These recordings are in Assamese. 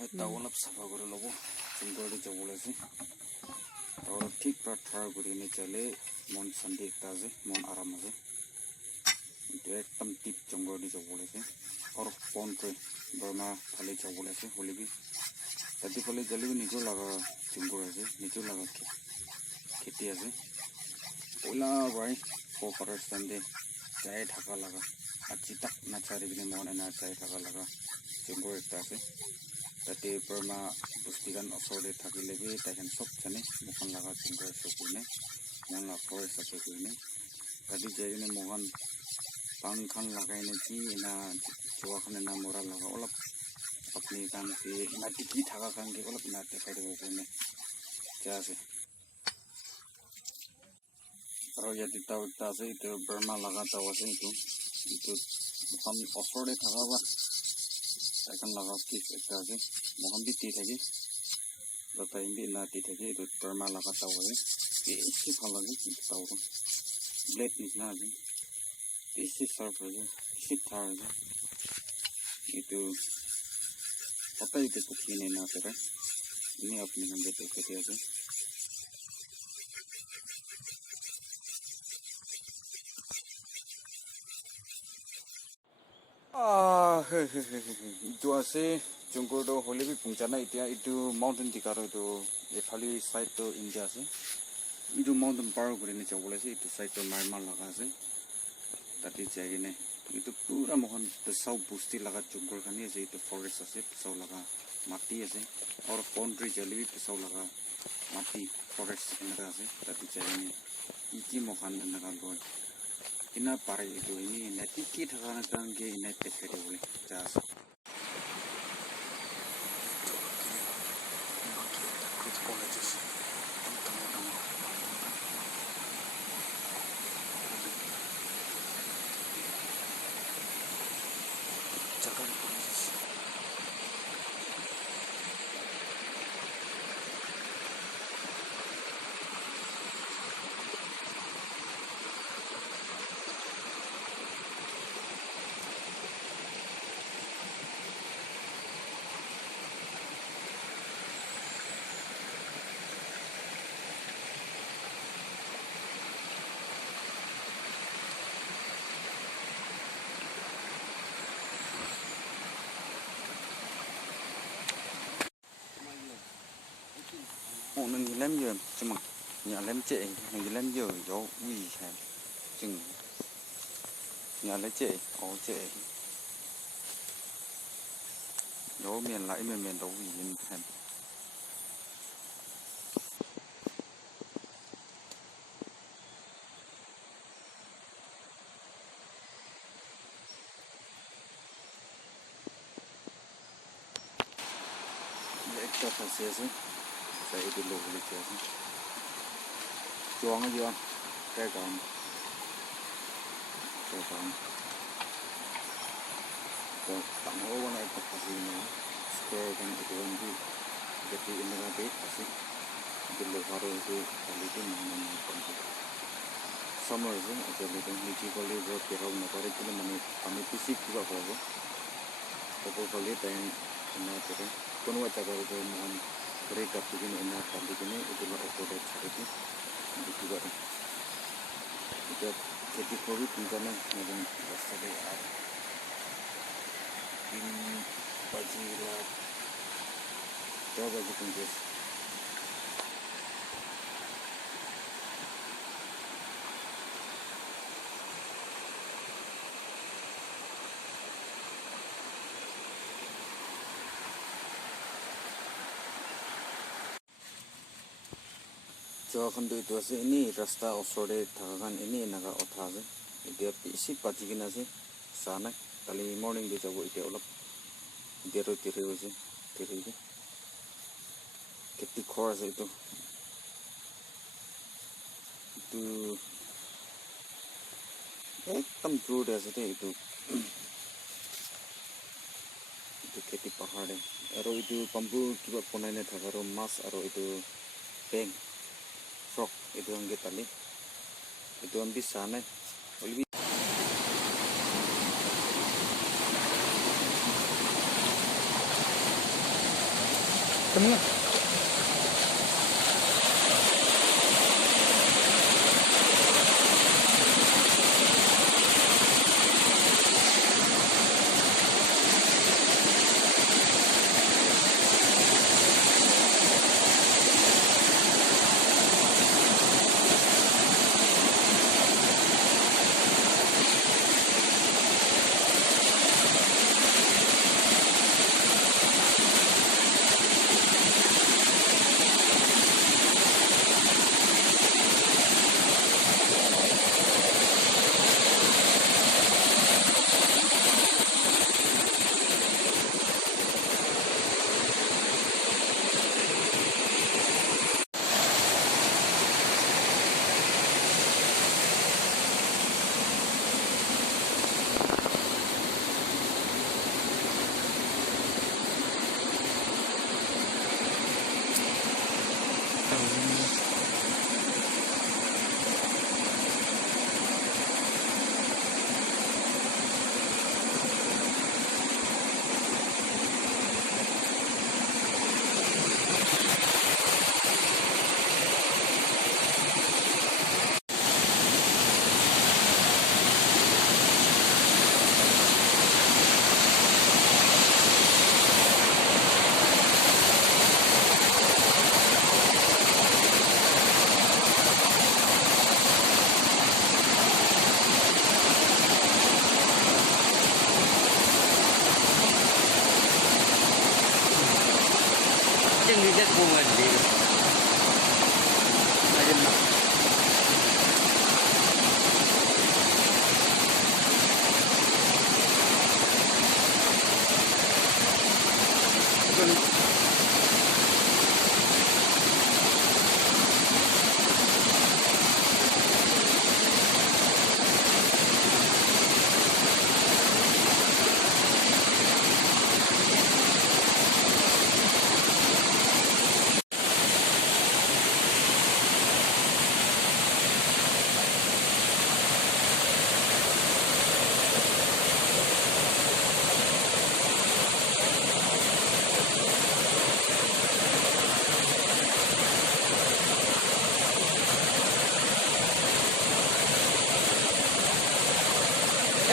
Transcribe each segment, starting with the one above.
Tawalap safa করে লব সুন্দর জবল আছে আর ঠিক প্রাঠার করে নে চলে মন শান্তি একটা আছে মন আরাম আছে একদম টিপ জঙ্গল জবল আছে আর ফোন করে বর্মা খালি জবল আছে হলিবি তাতে ফলে জলিবি নিজেও লাগা জঙ্গল আছে নিজেও লাগা খেতি আছে ওলা ভাই ফোকারের সঙ্গে চায়ে ঢাকা লাগা আর চিতাক না চারিদিনে মনে না চায়ে ঢাকা লাগা জঙ্গল একটা আছে তাতে বর্মা পুষ্টিগান অসরে থাকিলেবি তাইখান সব জানে মোহন লাগা জঙ্গল সকুনে মন ফরেস্ট আছে কুইনে তাতে যাইনে মোহন পাংখান লাগাইনে কি না জোয়াখানে না মোরা লাগা অলপ আপনি কান पे ना टिकी थाका कान के অলপ না দেখাই দেব কুইনে যা আছে আর ইয়াতে তাও আছে তো বর্মা লাগা তাও আছে itu মোহন অসরে থাকাবা এখন লাগা কি একটা আছে মোহন দি থাকে তাই ইন্দি না থাকে itu বর্মা লাগা তাও আছে বেশি ভালো লাগে কিন্তু তাও ব্লেড নিছনা আছে বেশি সার্ফ আছে বেশি থার আছে itu apa itu pukhine na sera ini apni nambe to kete আছে itu আছে jungkodo holebi pungchana itia itu mountain dikaro itu ephali side to India আছে itu mountain par করে নে জবল আছে itu side to Myanmar লাগা আছে তাতে যাইনে itu pura mohan pesau busti laga jungkol khani ase itu forest ase pesau laga mati ase aur boundary jalibi pesau laga mati forest enaka ase tati jaine iki mohan enaka loi ina pare itu ini nati ki thakana tange ina tekhere bole jas nang lem yem chuma nya lem che nang lem yo yo wi hai chừng nya le che o che yo miền lại miền đâu wi yin hai ekta phase ase sai itu lo bole che ase chuang jo kai kam to tang ho wana ekta phase ni square kan itu ndi jadi inda be ase itu lo haro itu kali itu mana summer je ajale to nichi kole jo perau na pare kile mane ami pisi kiba hobo to kole time na tere kono acha karo to mohan break up begini ena kali gini itu lo opode charity itu ba itu खेती कोई पिंजana मदन रस्ते आ इन बजीला तो बजी पिंजे जो खंडो itu ase ini rasta osore thakagan ini naga otha ase itia pisi pachigina ase sana kali morning de jabo itia olap dero ase tere keti khor ase itu ekdam road ase te itu keti pahar aro itu bamboo kiba ponai na thakaro mas aro itu peng frog itu angge tali itu ambi sana olbi Temen. Yang lihat bunga di aja nak.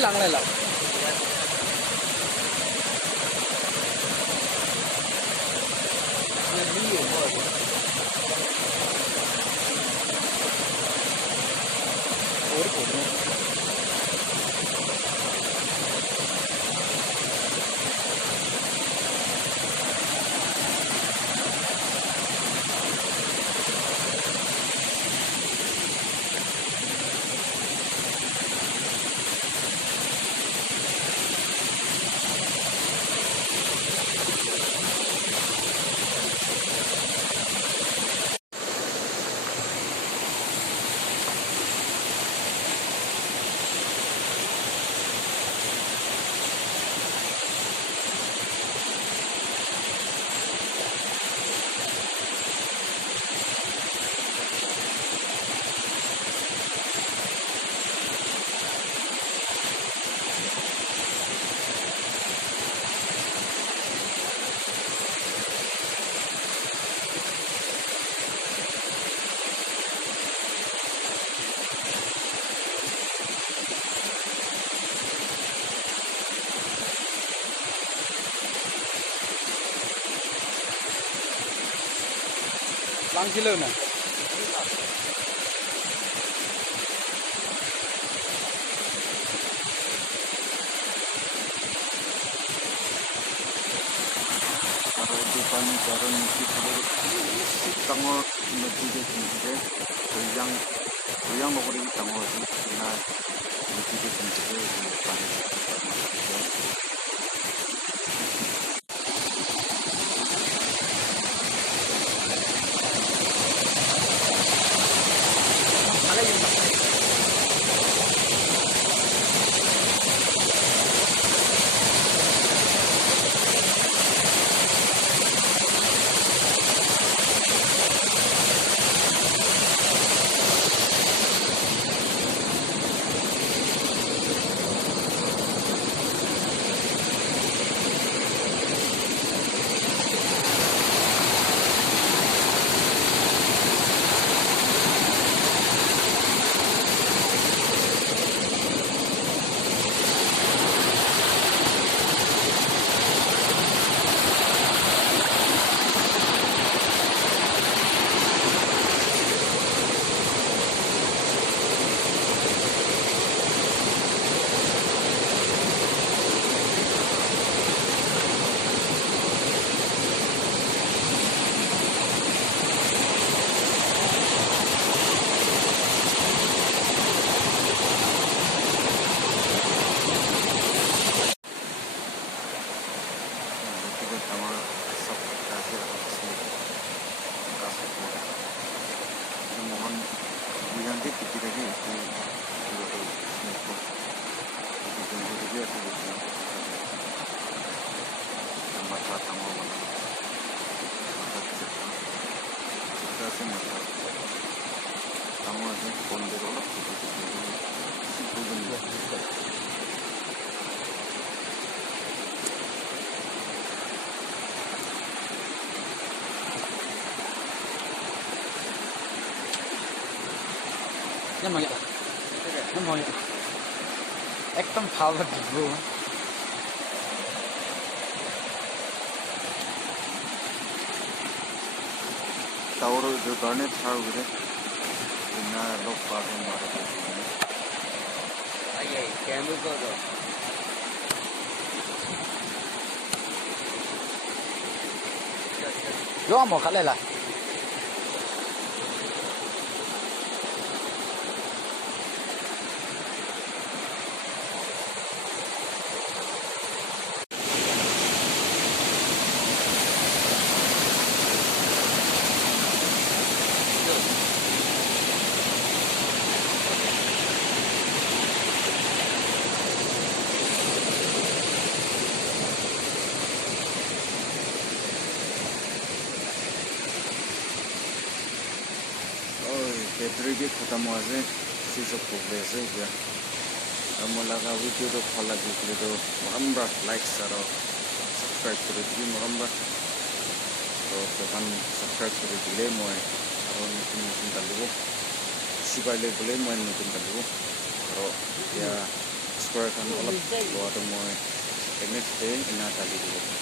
Lang lang. Lang kilo na. Depan jalan si tangor netizen sendiri, goyang lokori tangor sih, karena netizen sendiri depan. Lagi mata tamu mana mata kita sih mata tamu aja pondok orang itu benar namanya ekdom power gitu tahu itu karena tahu gitu karena lo pakai marah aye kamu kok yo mau kali lah battery भी खत्म हुआ से चीज़ को वैसे क्या हम लगा वीडियो तो फॉलो कीजिए तो मरम्बा लाइक करो सब्सक्राइब करो जी मरम्बा तो हम सब्सक्राइब करो दिले मोए और नতুन डालूँ सिबाइले बोले मोए नतुन डालूँ और या square kan olap buat moe next day ina tali dulu